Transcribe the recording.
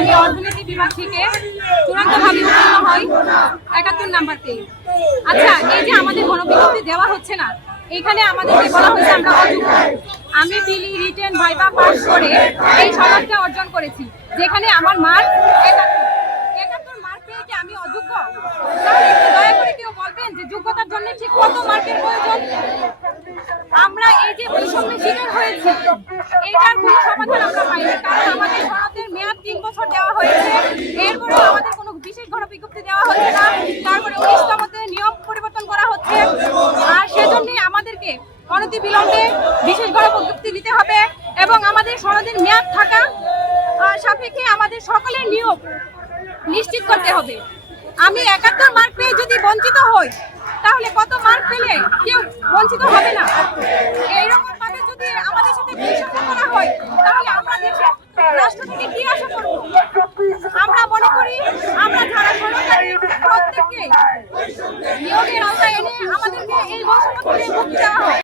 আমি অর্থনীতি বিভাগ থেকে চূড়ান্তভাবে উত্তীর্ণ হই ৭১ নাম্বার পেয়ে। আচ্ছা, এই যে আমাদের গণবিজ্ঞপ্তি দেওয়া হচ্ছে না, এইখানে আমাদেরকে বলা হয়েছে আমরা অযোগ্য। আমি প্রিলি, রিটেন, ভাইভা পাস করে এই সনদটা অর্জন করেছি, যেখানে আমার মার্ক ৭১ মার্ক পেয়ে কি আমি অযোগ্য? তাহলে একটু দয়া করে কেউ বলবেন যে যোগ্যতার জন্য ঠিক কত মার্কের প্রয়োজন? আমরা এই যে বৈষম্যের শিকার হয়েছি, এটার কোনো সমাধান আমরা পাইনি, কারণ আমাদের সনদের মেয়াদ ৩ বছর দেওয়া হয়েছে, এরপরেও আমাদের কোনো বিশেষ গণবিজ্ঞপ্তি দেওয়া হচ্ছে না। তারপরে 19তমতে নিয়ম পরিবর্তন করা হচ্ছে, আর সেজন্যই আমাদেরকে অনতিবিলম্বে বিশেষ গণবিজ্ঞপ্তি দিতে হবে এবং আমাদের সনদের মেয়াদ থাকা সাপেক্ষে আমাদের সকলের নিয়োগ নিশ্চিত করতে হবে। আমি ৭১ মার্ক পেয়ে যদি বঞ্চিত হই, তাহলে কত মার্ক পেলে কেউ বঞ্চিত হবে না? এইরকম ভাবে যদি আমাদের সাথে বৈষম্য করা হয়, তাহলে আমরা দেশের রাষ্ট্র থেকে কি আশা করব? আমরা মনে করি আমরা যারা সরকারি প্রত্যেককে নিয়োগের আওতায় এনে আমাদেরকে এই বৈষম্য থেকে মুক্তি দেওয়া হয়।